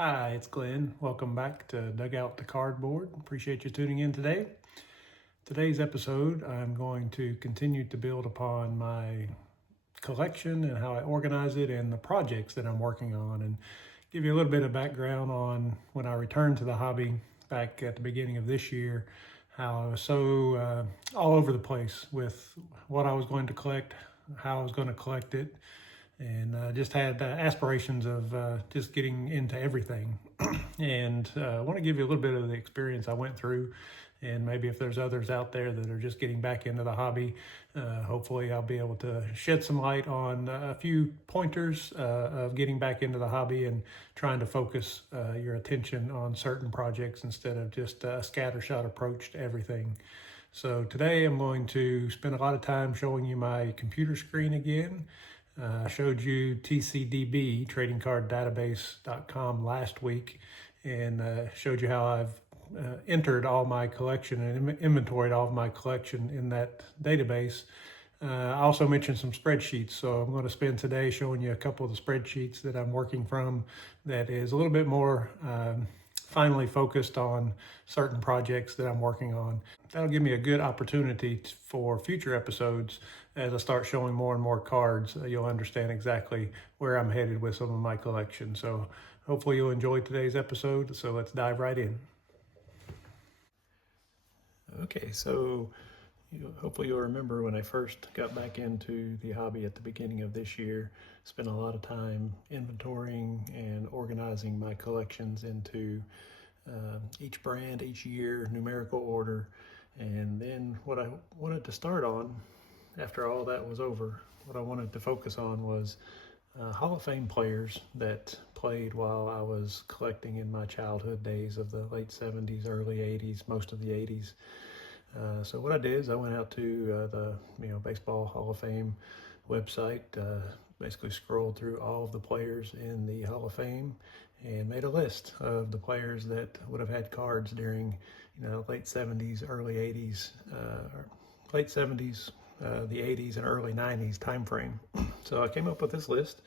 Hi, it's Glenn. Welcome back to Dug Out the Cardboard. Appreciate you tuning in today. Today's episode, I'm going to continue to build upon my collection and how I organize it and the projects that I'm working on, and give you a little bit of background on when I returned to the hobby back at the beginning of this year, how I was so all over the place with what I was going to collect, how I was going to collect it, and just had aspirations of just getting into everything. And I want to give you a little bit of the experience I went through, and maybe if there's others out there that are just getting back into the hobby, hopefully I'll be able to shed some light on a few pointers of getting back into the hobby and trying to focus your attention on certain projects instead of just a scattershot approach to everything. So today I'm going to spend a lot of time showing you my computer screen again. I showed you TCDB, tradingcarddatabase.com, last week, and showed you how I've entered all my collection and inventoried all of my collection in that database. I also mentioned some spreadsheets, so I'm going to spend today showing you a couple of the spreadsheets that I'm working from that is a little bit more finally focused on certain projects that I'm working on. That'll give me a good opportunity for future episodes. As I start showing more and more cards, you'll understand exactly where I'm headed with some of my collection. So hopefully you'll enjoy today's episode. So let's dive right in. Okay, so hopefully you'll remember when I first got back into the hobby at the beginning of this year, spent a lot of time inventorying and organizing my collections into each brand, each year, numerical order. And then what I wanted to start on after all that was over, what I wanted to focus on was Hall of Fame players that played while I was collecting in my childhood days of the late 70s, early 80s, most of the 80s. So what I did is I went out to the Baseball Hall of Fame website, basically scrolled through all of the players in the Hall of Fame and made a list of the players that would have had cards during late 70s, early 80s, or late 70s, the 80s and early 90s time frame. So I came up with this list,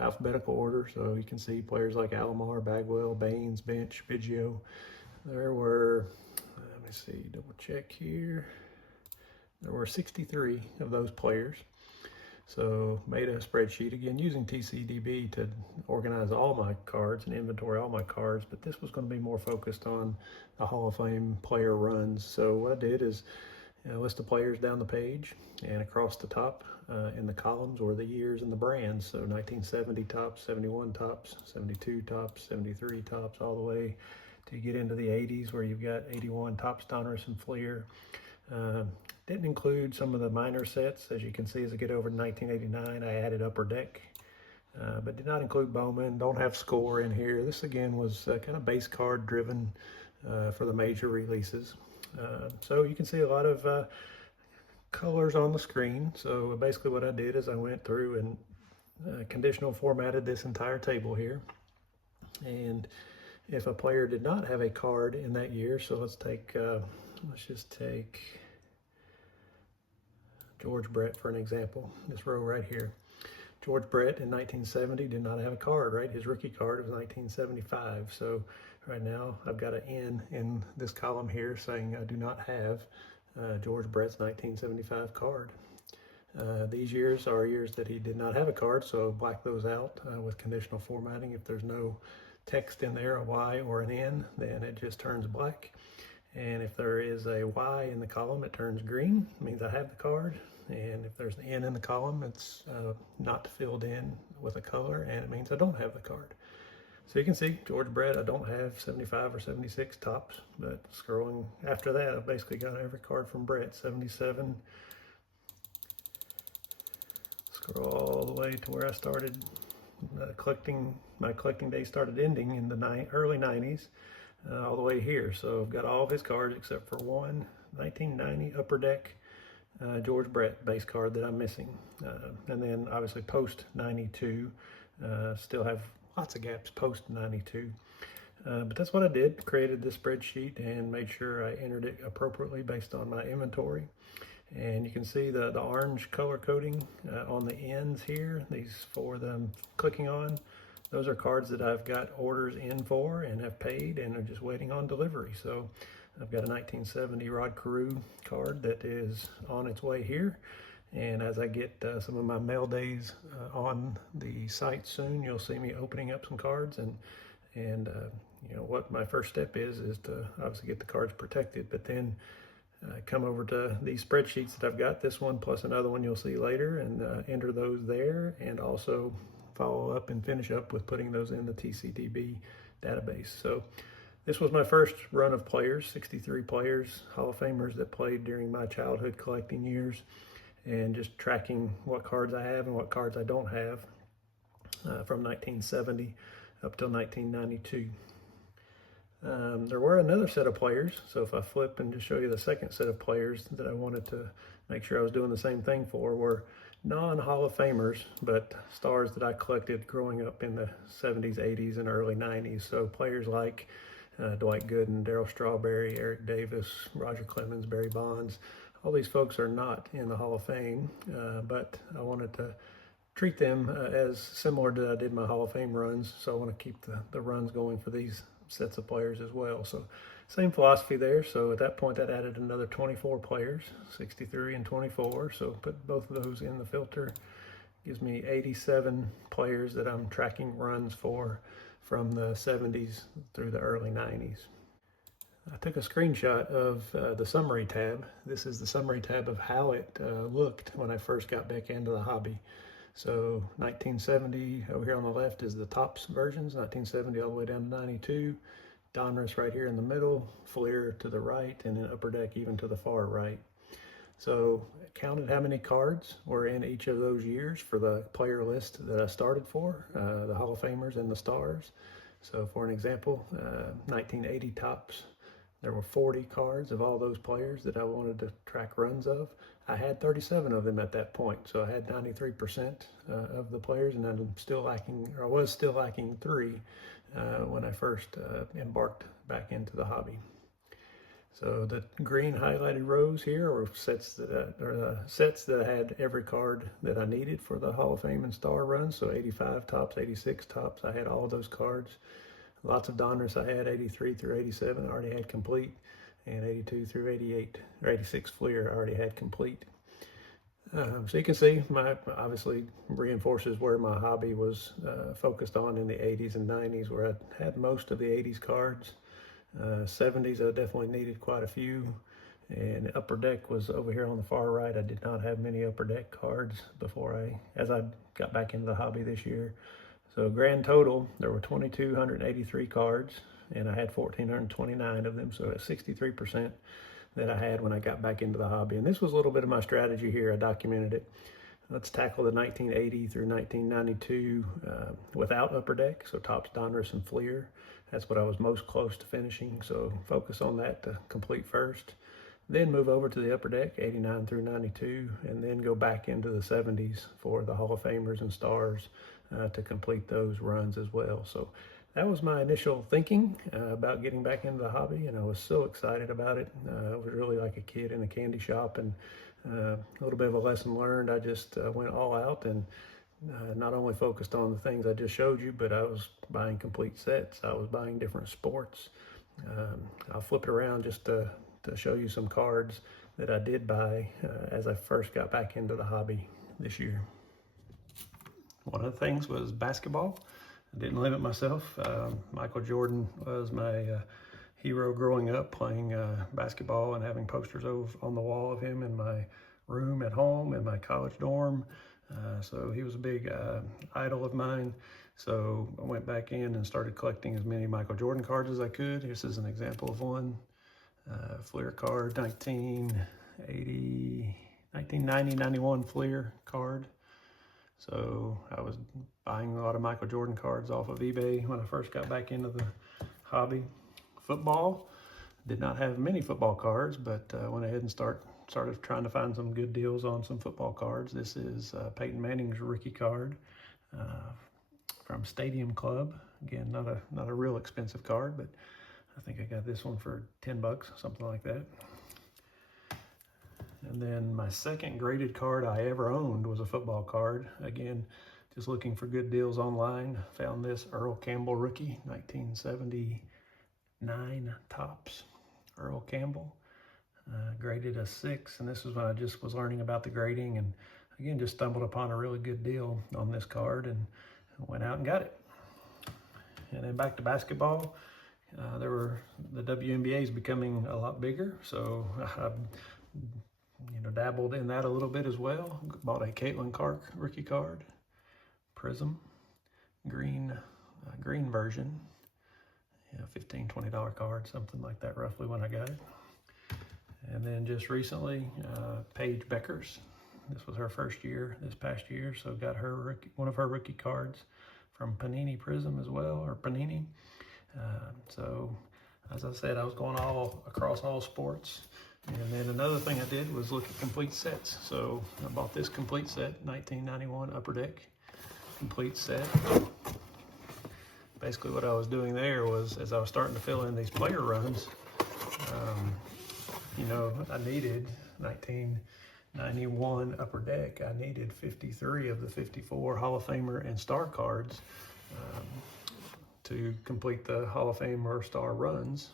alphabetical order, so you can see players like Alomar, Bagwell, Baines, Bench, Biggio. There were, let me see, double check here. There were 63 of those players. So made a spreadsheet, again using TCDB to organize all my cards and inventory all my cards, but this was going to be more focused on the Hall of Fame player runs. So what I did is list the players down the page, and across the top in the columns were the years and the brands. So 1970 tops, 71 tops, 72 tops, 73 tops, all the way to get into the 80s where you've got 81 Topps, Donruss, and Fleer. Didn't include some of the minor sets. As you can see, as I get over to 1989, I added Upper Deck, but did not include Bowman. Don't have score in here. This again was kind of base card driven for the major releases. So you can see a lot of colors on the screen. So basically what I did is I went through and conditional formatted this entire table here. And if a player did not have a card in that year, so let's just take George Brett for an example, this row right here. George Brett in 1970 did not have a card, right? His rookie card was 1975. So right now I've got an N in this column here saying I do not have George Brett's 1975 card. These years are years that he did not have a card, so black those out with conditional formatting. If there's no text in there, a Y or an N, then it just turns black. And if there is a Y in the column, it turns green. It means I have the card. And if there's an N in the column, it's not filled in with a color, and it means I don't have the card. So you can see George Brett, I don't have 75 or 76 tops, but scrolling after that, I've basically got every card from Brett. 77, scroll all the way to where I started collecting. My collecting days started ending in the early 90s. All the way here. So I've got all of his cards except for one 1990 Upper Deck George Brett base card that I'm missing. And then obviously post 92, still have lots of gaps post 92. But that's what I did, created this spreadsheet and made sure I entered it appropriately based on my inventory. And you can see the orange color coding on the ends here, these four that I'm clicking on. those are cards that I've got orders in for and have paid and are just waiting on delivery. So I've got a 1970 Rod Carew card that is on its way here. And as I get some of my mail days on the site soon, you'll see me opening up some cards. And you know, what my first step is to obviously get the cards protected, but then come over to these spreadsheets that I've got, this one plus another one you'll see later, and enter those there, and also follow up and finish up with putting those in the TCDB database. So this was my first run of players, 63 players, Hall of Famers that played during my childhood collecting years, and just tracking what cards I have and what cards I don't have from 1970 up till 1992. There were another set of players, so if I flip and just show you the second set of players that I wanted to make sure I was doing the same thing for, were non-Hall of Famers, but stars that I collected growing up in the 70s, 80s, and early 90s. So players like Dwight Gooden, Darryl Strawberry, Eric Davis, Roger Clemens, Barry Bonds. All these folks are not in the Hall of Fame, but I wanted to treat them as similar to I did my Hall of Fame runs, so I want to keep the runs going for these sets of players as well. So same philosophy there. So at that point that added another 24 players, 63 and 24. So put both of those in the filter. Gives me 87 players that I'm tracking runs for from the 70s through the early 90s. I took a screenshot of the summary tab. This is the summary tab of how it looked when I first got back into the hobby. So 1970 over here on the left is the tops versions, 1970 all the way down to 92. Donruss right here in the middle, Fleer to the right, and then Upper Deck even to the far right. So I counted how many cards were in each of those years for the player list that I started for, the Hall of Famers and the stars. So for an example, 1980 tops, there were 40 cards of all those players that I wanted to track runs of. I had 37 of them at that point, so I had 93% of the players, and I'm still lacking, or I was still lacking 3 when I first embarked back into the hobby. So the green highlighted rows here are sets that I had every card that I needed for the Hall of Fame and Star runs. So 85 tops, 86 tops, I had all of those cards. Lots of Donruss I had, 83 through 87 I already had complete, and 82 through 88, or 86 Fleer I already had complete. So you can see, my obviously reinforces where my hobby was focused on in the 80s and 90s, where I had most of the 80s cards. 70s I definitely needed quite a few, and Upper Deck was over here on the far right. I did not have many Upper Deck cards as I got back into the hobby this year. So grand total, there were 2,283 cards, and I had 1,429 of them, so at 63% that I had when I got back into the hobby. And this was a little bit of my strategy here. I documented it. Let's tackle the 1980 through 1992 without Upper Deck, so tops, Donruss, and Fleer. That's what I was most close to finishing, so focus on that to complete first. Then move over to the Upper Deck, 89 through 92, and then go back into the 70s for the Hall of Famers and Stars to complete those runs as well. So that was my initial thinking about getting back into the hobby, and I was so excited about it. I was really like a kid in a candy shop, and a little bit of a lesson learned. I just went all out and not only focused on the things I just showed you, but I was buying complete sets. I was buying different sports. I'll flip it around just to show you some cards that I did buy as I first got back into the hobby this year. One of the things was basketball. I didn't live it myself. Michael Jordan was my hero growing up, playing basketball and having posters on the wall of him in my room at home in my college dorm. So he was a big idol of mine. So I went back in and started collecting as many Michael Jordan cards as I could. This is an example of one. Fleer card, 1990-91 Fleer card. So I was buying a lot of Michael Jordan cards off of eBay when I first got back into the hobby. Football, did not have many football cards, but went ahead and started trying to find some good deals on some football cards. This is Peyton Manning's rookie card from Stadium Club. Again, not a real expensive card, but I think I got this one for 10 bucks, something like that. And then my second graded card I ever owned was a football card. Again, just looking for good deals online. Found this Earl Campbell rookie, 1979 tops. Earl Campbell, graded a 6, and this was when I just was learning about the grading, and again, just stumbled upon a really good deal on this card and went out and got it. And then back to basketball. The WNBA is becoming a lot bigger, so I dabbled in that a little bit as well. Bought a Caitlin Clark rookie card, Prism, green version. $15, $20 card, something like that roughly when I got it. And then just recently, Paige Beckers. This was her first year this past year, so got her one of her rookie cards from Panini Prism as well, or Panini. So as I said, I was going all across all sports. And then another thing I did was look at complete sets. So I bought this complete set, 1991 Upper Deck complete set. Basically what I was doing there was, as I was starting to fill in these player runs, I needed 1991 Upper Deck. I needed 53 of the 54 Hall of Famer and star cards to complete the Hall of Fame or star runs.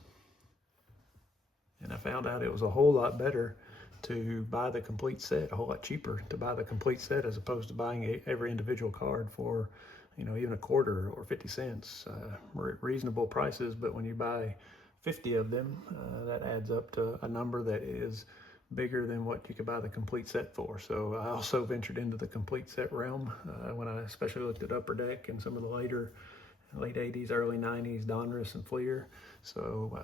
And I found out it was a whole lot better to buy the complete set, a whole lot cheaper to buy the complete set as opposed to buying every individual card for, even a quarter or 50 cents. Reasonable prices, but when you buy 50 of them, that adds up to a number that is bigger than what you could buy the complete set for. So I also ventured into the complete set realm when I especially looked at Upper Deck and some of the late 80s, early 90s Donruss and Fleer. So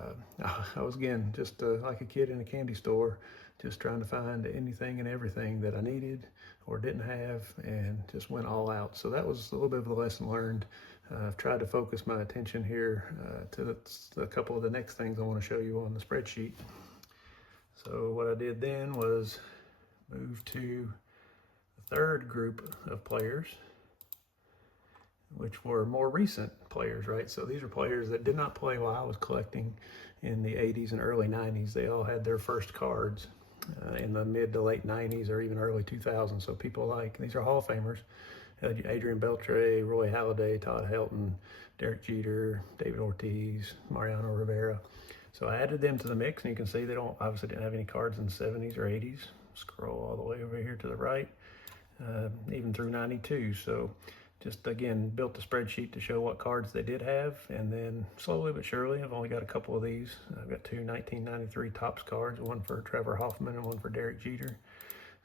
I was, again, just like a kid in a candy store, just trying to find anything and everything that I needed or didn't have, and just went all out. So that was a little bit of a lesson learned. I've tried to focus my attention here to a couple of the next things I want to show you on the spreadsheet. So what I did then was move to the third group of players, which were more recent players, right? So these are players that did not play while I was collecting in the 80s and early 90s. They all had their first cards in the mid to late 90s or even early 2000s. So people like, these are Hall of Famers, Adrian Beltre, Roy Halladay, Todd Helton, Derek Jeter, David Ortiz, Mariano Rivera. So I added them to the mix, and you can see they obviously didn't have any cards in the 70s or 80s. Scroll all the way over here to the right, even through 92. So just, again, built a spreadsheet to show what cards they did have, and then slowly but surely, I've only got a couple of these. I've got two 1993 Topps cards, one for Trevor Hoffman and one for Derek Jeter.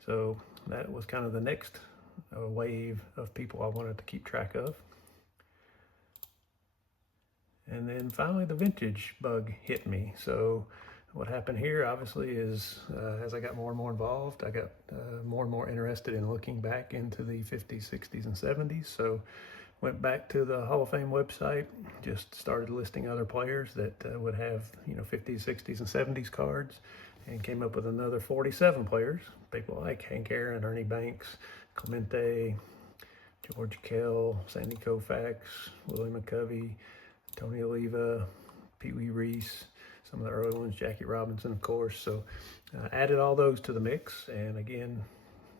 So that was kind of the next wave of people I wanted to keep track of. And then finally the vintage bug hit me. So what happened here obviously is as I got more and more involved, I got more and more interested in looking back into the 50s, 60s, and 70s. So went back to the Hall of Fame website, just started listing other players that would have 50s, 60s, and 70s cards, and came up with another 47 players. People like Hank Aaron, Ernie Banks, Clemente, George Kell, Sandy Koufax, Willie McCovey, Tony Oliva, Pee Wee Reese, some of the early ones, Jackie Robinson, of course. So added all those to the mix, and again,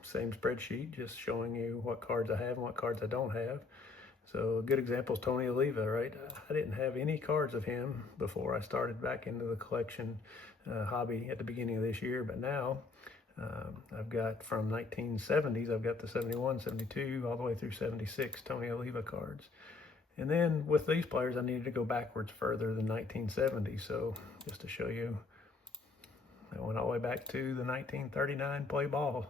same spreadsheet, just showing you what cards I have and what cards I don't have. So a good example is Tony Oliva, right? I didn't have any cards of him before I started back into the collection hobby at the beginning of this year, but now I've got from 1970s, I've got the 71, 72, all the way through 76 Tony Oliva cards. And then with these players, I needed to go backwards further than 1970. So just to show you, I went all the way back to the 1939 Play Ball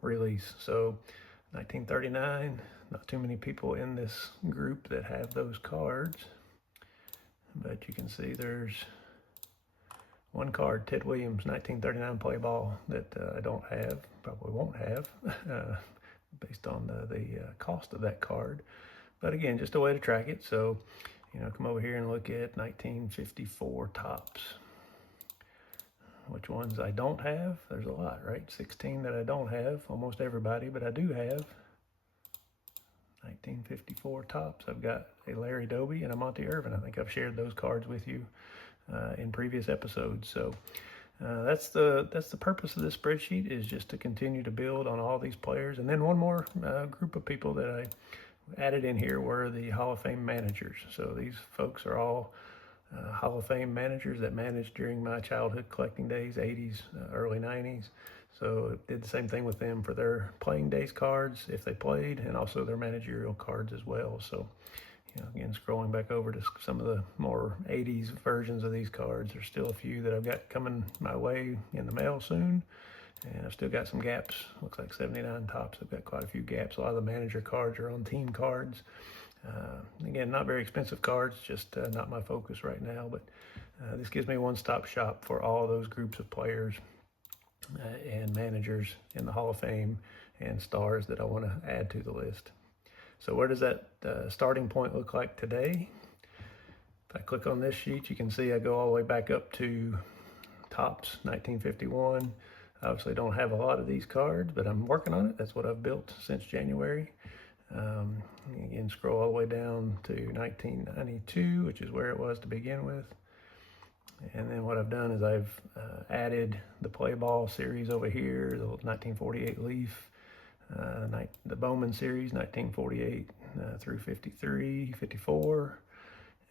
release. So 1939, not too many people in this group that have those cards, but you can see there's one card, Ted Williams, 1939 Play Ball, that I don't have, probably won't have, based on the cost of that card. But again, just a way to track it. So, come over here and look at 1954 Topps. Which ones I don't have? There's a lot, right? 16 that I don't have, almost everybody, but I do have 1954 Topps. I've got a Larry Doby and a Monty Irvin. I think I've shared those cards with you in previous episodes. So That's the purpose of this spreadsheet, is just to continue to build on all these players. And then one more group of people that I added in here were the Hall of Fame managers. So these folks are all Hall of Fame managers that managed during my childhood collecting days, 80s, early 90s. So did the same thing with them for their playing days cards if they played, and also their managerial cards as well. So, again, scrolling back over to some of the more 80s versions of these cards, there's still a few that I've got coming my way in the mail soon. And I've still got some gaps. Looks like 79 tops. I've got quite a few gaps. A lot of the manager cards are on team cards. Again, not very expensive cards, just not my focus right now. But this gives me one-stop shop for all those groups of players and managers in the Hall of Fame and stars that I want to add to the list. So where does that starting point look like today? If I click on this sheet, you can see I go all the way back up to Topps 1951. Obviously don't have a lot of these cards, but I'm working on it. That's what I've built since January. Again, scroll all the way down to 1992, which is where it was to begin with. And then what I've done is I've added the play ball series over here, the 1948 Leaf, the Bowman series, 1948 through 53, 54.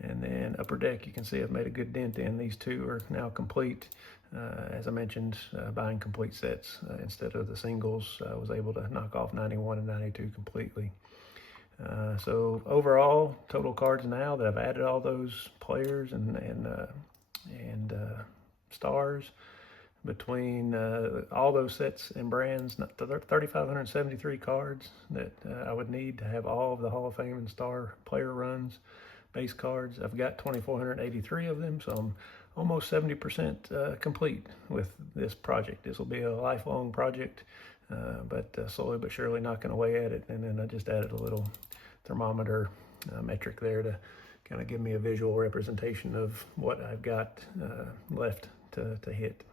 And then Upper Deck, you can see I've made a good dent in. These two are now complete. As I mentioned, buying complete sets instead of the singles. I was able to knock off 91 and 92 completely. So overall, total cards now that I've added all those players and stars, between all those sets and brands, 3,573 cards that I would need to have all of the Hall of Fame and star player runs, base cards. I've got 2,483 of them, so I'm almost 70% complete with this project. This will be a lifelong project, but slowly but surely knocking away at it. And then I just added a little thermometer metric there to kind of give me a visual representation of what I've got left to hit.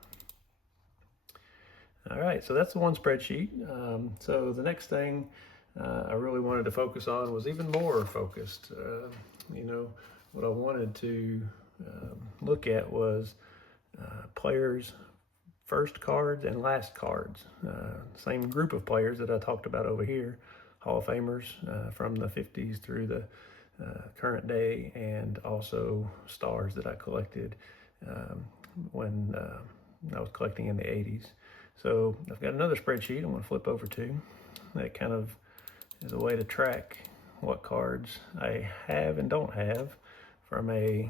All right, so that's the one spreadsheet. So the next thing I really wanted to focus on was even more focused. What I wanted to look at was players' first cards and last cards. Same group of players that I talked about over here, Hall of Famers from the 50s through the current day, and also stars that I collected when I was collecting in the 80s. So I've got another spreadsheet I'm going to flip over to that kind of is a way to track what cards I have and don't have from a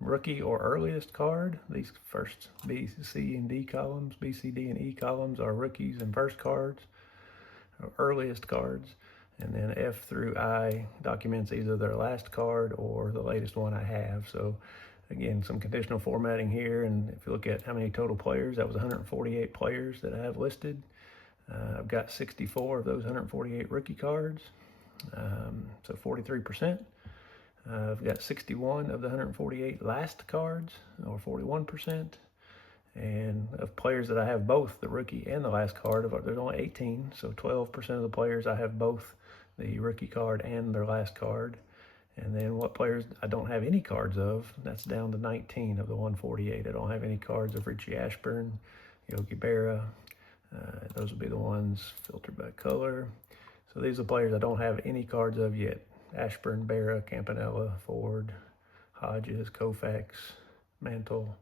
rookie or earliest card. These first B, C, and D columns, B, C, D, and E columns are rookies and first cards, or earliest cards. And then F through I documents either their last card or the latest one I have. So again, some conditional formatting here. And if you look at how many total players, that was 148 players that I have listed. I've got 64 of those 148 rookie cards, so 43%. I've got 61 of the 148 last cards, or 41%. And of players that I have both the rookie and the last card, there's only 18, so 12% of the players I have both the rookie card and their last card. And then what players I don't have any cards of, that's down to 19 of the 148. I don't have any cards of Richie Ashburn, Yogi Berra. Those would be the ones filtered by color. So these are the players I don't have any cards of yet. Ashburn, Berra, Campanella, Ford, Hodges, Koufax, Mantle,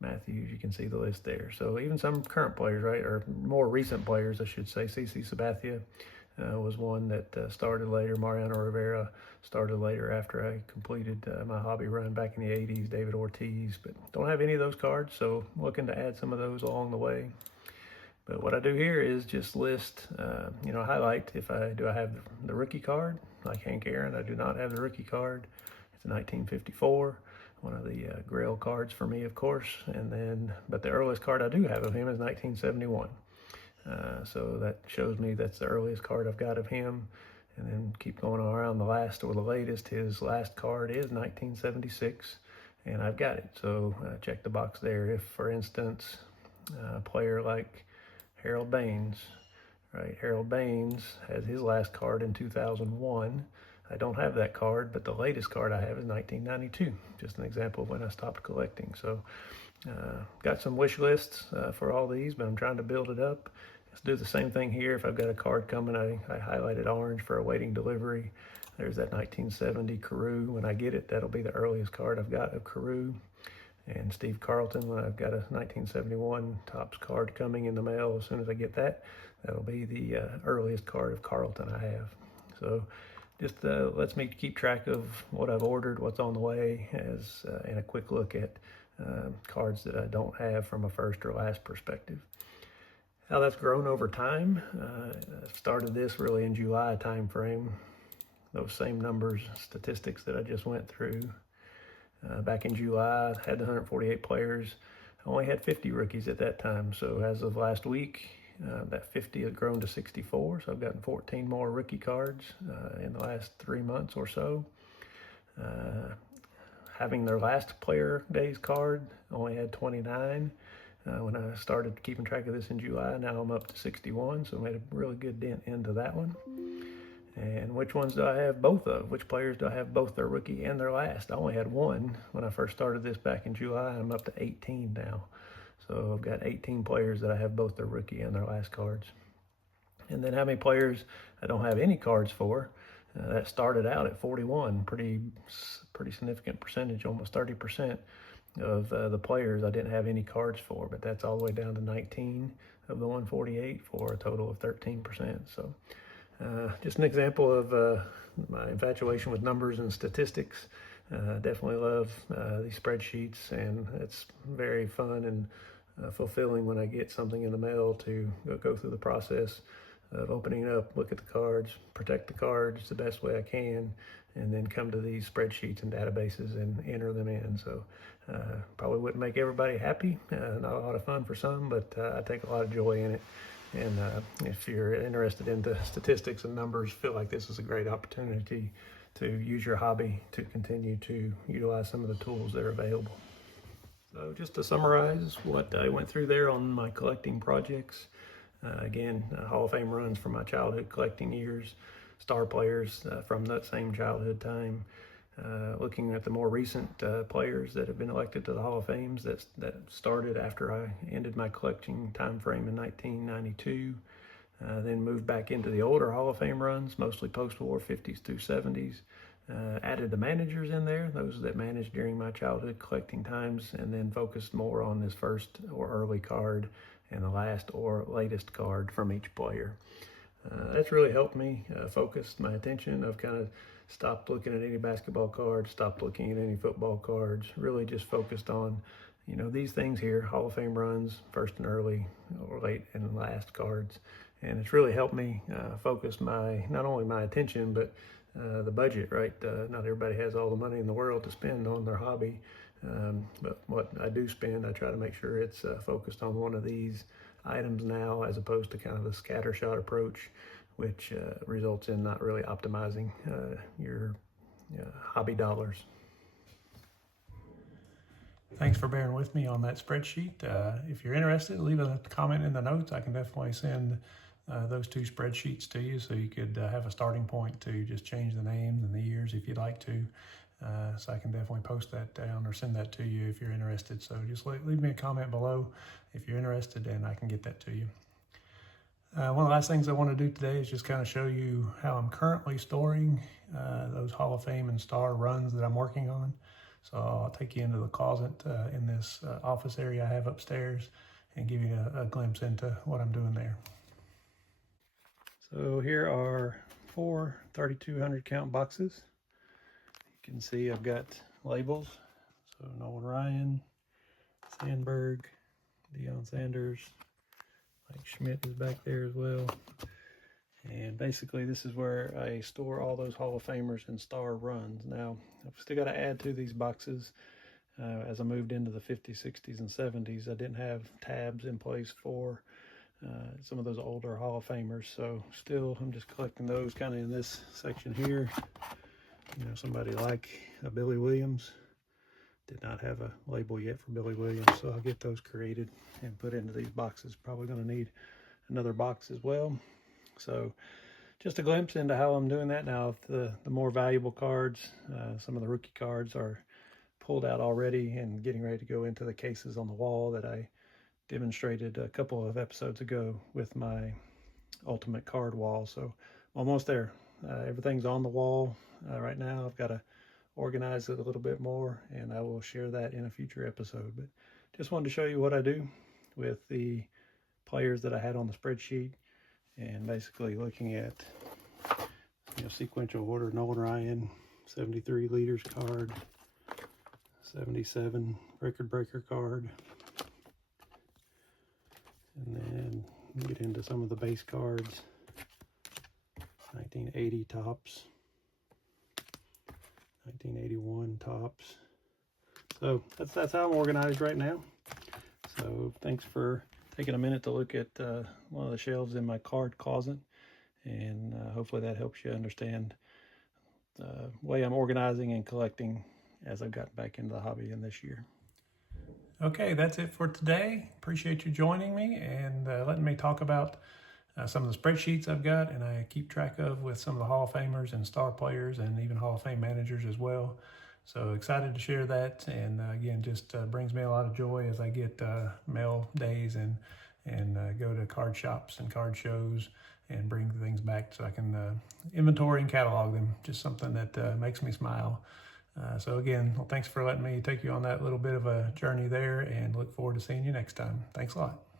Matthews. You can see the list there. So even some current players, right, or more recent players, I should say. CC Sabathia was one that started later. Mariano Rivera started later after I completed my hobby run back in the 80s. David Ortiz, but don't have any of those cards, so looking to add some of those along the way. But what I do here is just list, highlight if I have the rookie card, like Hank Aaron. I do not have the rookie card. It's a 1954, one of the Grail cards for me, of course. But the earliest card I do have of him is 1971. So that shows me that's the earliest card I've got of him. And then keep going around the last or the latest. His last card is 1976, and I've got it. So check the box there. If, for instance, a player like Harold Baines, right? Harold Baines has his last card in 2001. I don't have that card, but the latest card I have is 1992. Just an example of when I stopped collecting. So Got some wish lists for all these, but I'm trying to build it up. Let's do the same thing here. If I've got a card coming, I highlighted orange for awaiting delivery. There's that 1970 Carew. When I get it, that'll be the earliest card I've got of Carew. And Steve Carlton, when I've got a 1971 Topps card coming in the mail, as soon as I get that, that'll be the earliest card of Carlton I have. So just lets me keep track of what I've ordered, what's on the way, and a quick look at cards that I don't have from a first or last perspective. How that's grown over time. I started this really in July time frame. Those same numbers, statistics that I just went through. Back in July, I had 148 players. I only had 50 rookies at that time. So as of last week, that 50 has grown to 64. So I've gotten 14 more rookie cards in the last 3 months or so. Having their last player days card, I only had 29. When I started keeping track of this in July, now I'm up to 61, so I made a really good dent into that one. And which ones do I have both of? Which players do I have both their rookie and their last? I only had one when I first started this back in July, and I'm up to 18 now. So I've got 18 players that I have both their rookie and their last cards. And then how many players I don't have any cards for? That started out at 41, pretty significant percentage, almost 30%. Of the players I didn't have any cards for, but that's all the way down to 19 of the 148 for a total of 13%. So just an example of my infatuation with numbers and statistics. Definitely love these spreadsheets, and it's very fun and fulfilling when I get something in the mail to go through the process of opening up, look at the cards, protect the cards the best way I can, and then come to these spreadsheets and databases and enter them in. So probably wouldn't make everybody happy, not a lot of fun for some, but I take a lot of joy in it. And if you're interested in the statistics and numbers, feel like this is a great opportunity to use your hobby to continue to utilize some of the tools that are available. So just to summarize what I went through there on my collecting projects. Again, Hall of Fame runs from my childhood collecting years, star players from that same childhood time, looking at the more recent players that have been elected to the Hall of Fames that started after I ended my collecting time frame in 1992, then moved back into the older Hall of Fame runs, mostly post-war 50s through 70s. Added the managers in there, those that managed during my childhood collecting times, and then focused more on this first or early card and the last or latest card from each player. That's really helped me focus my attention. I've kind of stopped looking at any basketball cards, stopped looking at any football cards, really just focused on, these things here, Hall of Fame runs, first and early or late and last cards. And it's really helped me focus not only my attention, but the budget, right? Not everybody has all the money in the world to spend on their hobby. But what I do spend, I try to make sure it's focused on one of these items now, as opposed to kind of the scattershot approach, which results in not really optimizing your hobby dollars. Thanks for bearing with me on that spreadsheet. If you're interested, leave a comment in the notes. I can definitely send those two spreadsheets to you, so you could have a starting point to just change the names and the years if you'd like to. So I can definitely post that down or send that to you if you're interested. So just leave me a comment below if you're interested, and I can get that to you. One of the last things I want to do today is just kind of show you how I'm currently storing those Hall of Fame and star runs that I'm working on. So I'll take you into the closet in this office area I have upstairs and give you a glimpse into what I'm doing there. So here are 4 3,200 count boxes. You can see I've got labels. So Nolan Ryan, Sandberg, Deion Sanders, Mike Schmidt is back there as well. And basically this is where I store all those Hall of Famers and star runs. Now, I've still got to add to these boxes. As I moved into the 50s, 60s, and 70s, I didn't have tabs in place for some of those older Hall of Famers. So still, I'm just collecting those kind of in this section here. Somebody like Billy Williams. Did not have a label yet for Billy Williams, so I'll get those created and put into these boxes. Probably going to need another box as well. So just a glimpse into how I'm doing that. Now, the more valuable cards, some of the rookie cards are pulled out already and getting ready to go into the cases on the wall that I demonstrated a couple of episodes ago with my ultimate card wall. So I'm almost there. Everything's on the wall right now. I've got to organize it a little bit more, and I will share that in a future episode. But just wanted to show you what I do with the players that I had on the spreadsheet, and basically looking at sequential order. Nolan Ryan, 73 leaders card, 77 record breaker card, and then get into some of the base cards. 1980 tops, 1981 tops. So that's how I'm organized right now. So thanks for taking a minute to look at one of the shelves in my card closet, and hopefully that helps you understand the way I'm organizing and collecting as I've gotten back into the hobby in this year. Okay, that's it for today. Appreciate you joining me and letting me talk about some of the spreadsheets I've got and I keep track of with some of the Hall of Famers and star players and even Hall of Fame managers as well. So excited to share that, and again, just brings me a lot of joy as I get mail days and go to card shops and card shows and bring things back so I can inventory and catalog them. Just something that makes me smile. So again, well, thanks for letting me take you on that little bit of a journey there, and look forward to seeing you next time. Thanks a lot.